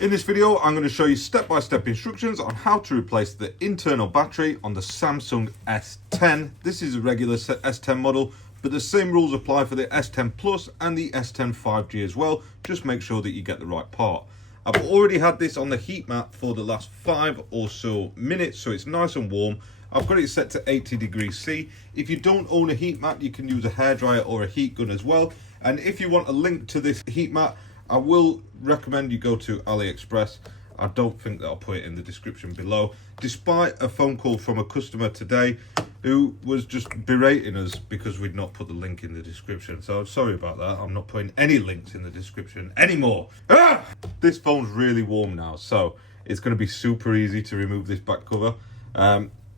In this video, I'm going to show you step-by-step instructions on how to replace the internal battery on the Samsung S10. This is a regular S10 model, but the same rules apply for the S10 Plus and the S10 5G as well. Just make sure that you get the right part. I've already had this on the heat mat for the last 5 or so minutes, so it's nice and warm. I've got it set to 80 degrees C. If you don't own a heat mat, you can use a hairdryer or a heat gun as well. And if you want a link to this heat mat, I will recommend you go to AliExpress. I don't think that I'll put it in the description below, despite a phone call from a customer today who was just berating us because we'd not put the link in the description. So sorry about that. I'm not putting any links in the description anymore. This phone's really warm now, so it's going to be super easy to remove this back cover.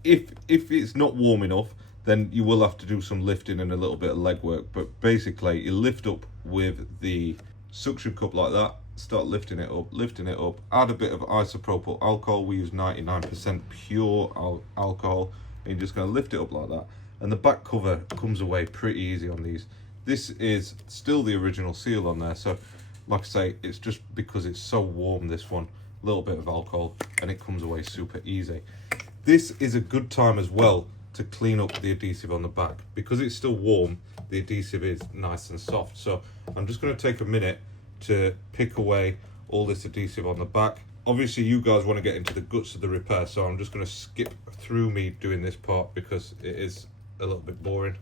If it's not warm enough, then you will have to do some lifting and a little bit of leg work. But basically, you lift up with the suction cup like that, start lifting it up, add a bit of isopropyl alcohol. We use 99% pure alcohol, and you're just going to lift it up like that, and the back cover comes away pretty easy on these. This is still the original seal on there, so like I say, it's just because it's so warm, this one, a little bit of alcohol, and it comes away super easy. This is a good time as well to clean up the adhesive on the back. Because it's still warm, the adhesive is nice and soft. So I'm just going to take a minute to pick away all this adhesive on the back. Obviously you guys want to get into the guts of the repair, so I'm just going to skip through me doing this part because it is a little bit boring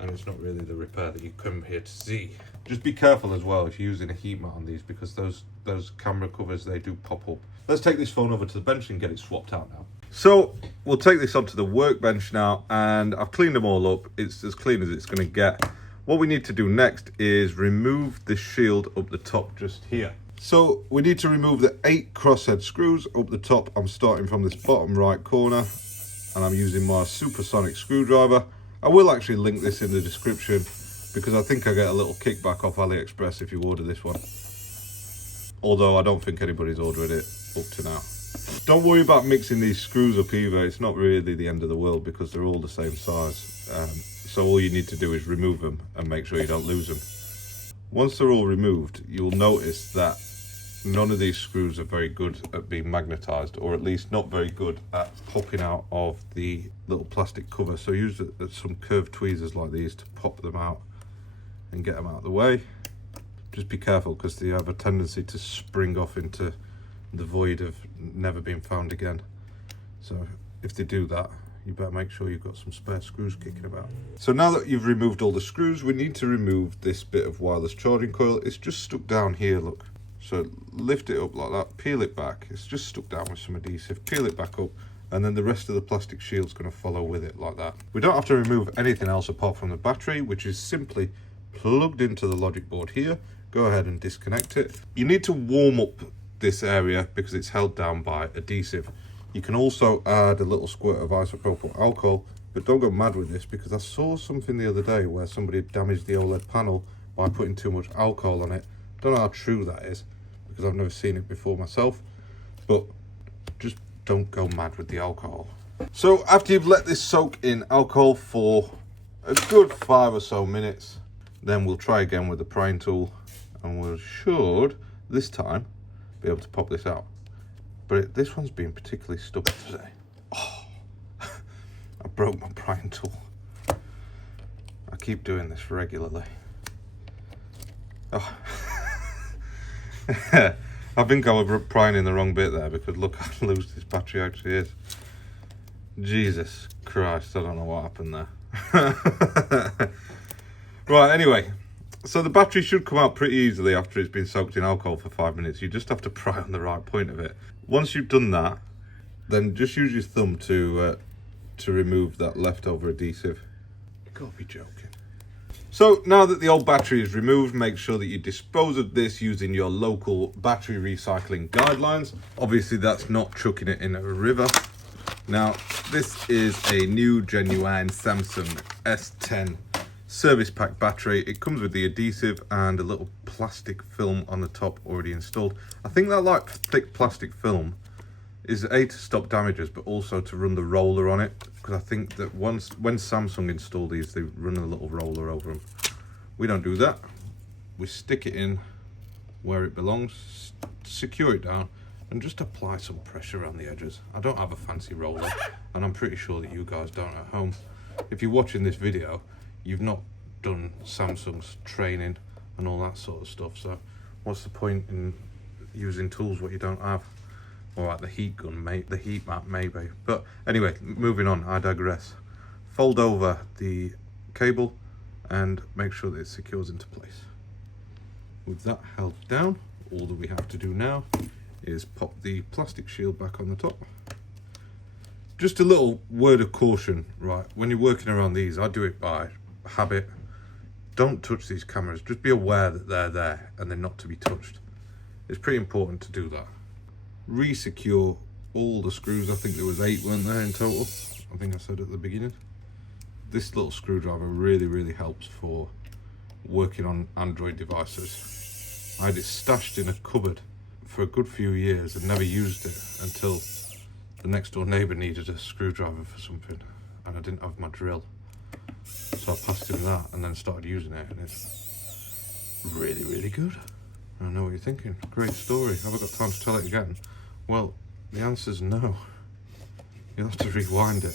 and it's not really the repair that you come here to see. Just be careful as well if you're using a heat mat on these, because those camera covers, they do pop up. Let's take this phone over to the bench and get it swapped out now. So we'll take this onto the workbench now, and I've cleaned them all up. It's as clean as it's going to get. What we need to do next is remove the shield up the top just here. So we need to remove the 8 crosshead screws up the top. I'm starting from this bottom right corner, and I'm using my supersonic screwdriver. I will actually link this in the description because I think I get a little kickback off AliExpress if you order this one. Although I don't think anybody's ordered it up to now. Don't worry about mixing these screws up either. It's not really the end of the world because they're all the same size. So all you need to do is remove them and make sure you don't lose them. Once they're all removed, you'll notice that none of these screws are very good at being magnetized, or at least not very good at popping out of the little plastic cover. So use some curved tweezers like these to pop them out and get them out of the way. Just be careful because they have a tendency to spring off into the void of never being found again. So if they do that, you better make sure you've got some spare screws kicking about. So now that you've removed all the screws, we need to remove this bit of wireless charging coil. It's just stuck down here, look. So lift it up like that, peel it back. It's just stuck down with some adhesive. Peel it back up, and then the rest of the plastic shield's going to follow with it like that. We don't have to remove anything else apart from the battery, which is simply plugged into the logic board here. Go ahead and disconnect it. You need to warm up this area because it's held down by adhesive. You can also add a little squirt of isopropyl alcohol, but don't go mad with this because I saw something the other day where somebody damaged the OLED panel by putting too much alcohol on it. Don't know how true that is because I've never seen it before myself, but just don't go mad with the alcohol. So after you've let this soak in alcohol for a good 5 or so minutes, then we'll try again with the prying tool, and we should this time be able to pop this out. But this one's been particularly stubborn today. Oh, I broke my prying tool. I keep doing this regularly. Oh. I think I was prying in the wrong bit there because look how loose this battery actually is. Jesus Christ, I don't know what happened there. Right, anyway. So the battery should come out pretty easily after it's been soaked in alcohol for 5 minutes. You just have to pry on the right point of it. Once you've done that, then just use your thumb to remove that leftover adhesive. You gotta be joking. So now that the old battery is removed, make sure that you dispose of this using your local battery recycling guidelines. Obviously that's not chucking it in a river. Now this is a new genuine Samsung S10 service pack battery. It comes with the adhesive and a little plastic film on the top already installed. I think that like thick plastic film is A, to stop damages, but also to run the roller on it, because I think that when Samsung install these, they run a little roller over them. We don't do that. We stick it in where it belongs, secure it down, and just apply some pressure around the edges. I don't have a fancy roller, and I'm pretty sure that you guys don't at home. If you're watching this video, you've not done Samsung's training and all that sort of stuff, so what's the point in using tools what you don't have? Or like the heat gun, the heat map maybe. But anyway, moving on, I digress. Fold over the cable and make sure that it secures into place. With that held down, all that we have to do now is pop the plastic shield back on the top. Just a little word of caution, right? When you're working around these, I do it by habit. Don't touch these cameras. Just be aware that they're there and they're not to be touched. It's pretty important to do that. Re-secure all the screws. I think there was 8, weren't there, in total? I think I said at the beginning. This little screwdriver really helps for working on Android devices. I had it stashed in a cupboard for a good few years and never used it until the next door neighbour needed a screwdriver for something and I didn't have my drill. So I passed him that and then started using it, and it's really good. I know what you're thinking. Great story. Have I got time to tell it again? Well, the answer's no. You'll have to rewind it.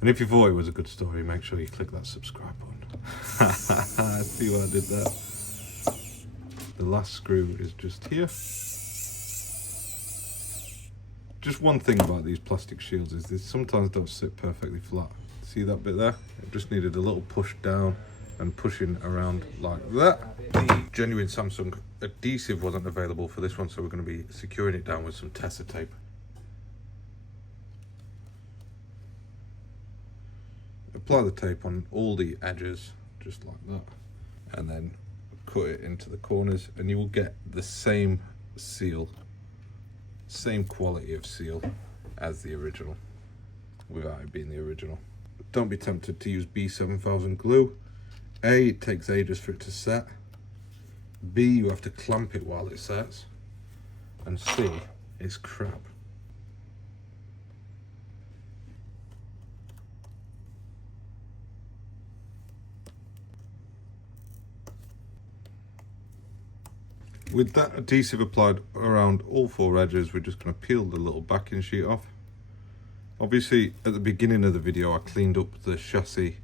And if you thought it was a good story, make sure you click that subscribe button. See what I did there? The last screw is just here. Just one thing about these plastic shields is they sometimes don't sit perfectly flat. See that bit there? It just needed a little push down and pushing around like that. The genuine Samsung adhesive wasn't available for this one, so we're going to be securing it down with some Tessa tape. Apply the tape on all the edges, just like that, and then cut it into the corners, and you will get the same seal, same quality of seal as the original, without it being the original. Don't be tempted to use B7000 glue. A, it takes ages for it to set. B, you have to clamp it while it sets. And C, it's crap. With that adhesive applied around all 4 edges, we're just going to peel the little backing sheet off. Obviously, at the beginning of the video, I cleaned up the chassis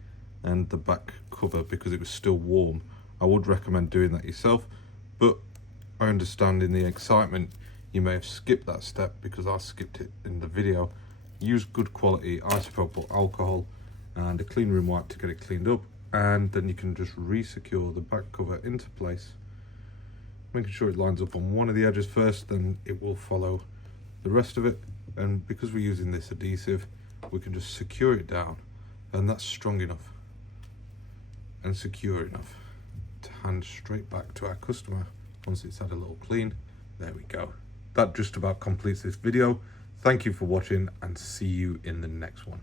and the back cover because it was still warm. I would recommend doing that yourself, but I understand in the excitement you may have skipped that step because I skipped it in the video. Use good quality isopropyl alcohol and a clean room wipe to get it cleaned up, and then you can just re-secure the back cover into place, making sure it lines up on one of the edges first, then it will follow the rest of it. And because we're using this adhesive, we can just secure it down, and that's strong enough and secure enough to hand straight back to our customer once it's had a little clean. There we go. That just about completes this video. Thank you for watching, and see you in the next one.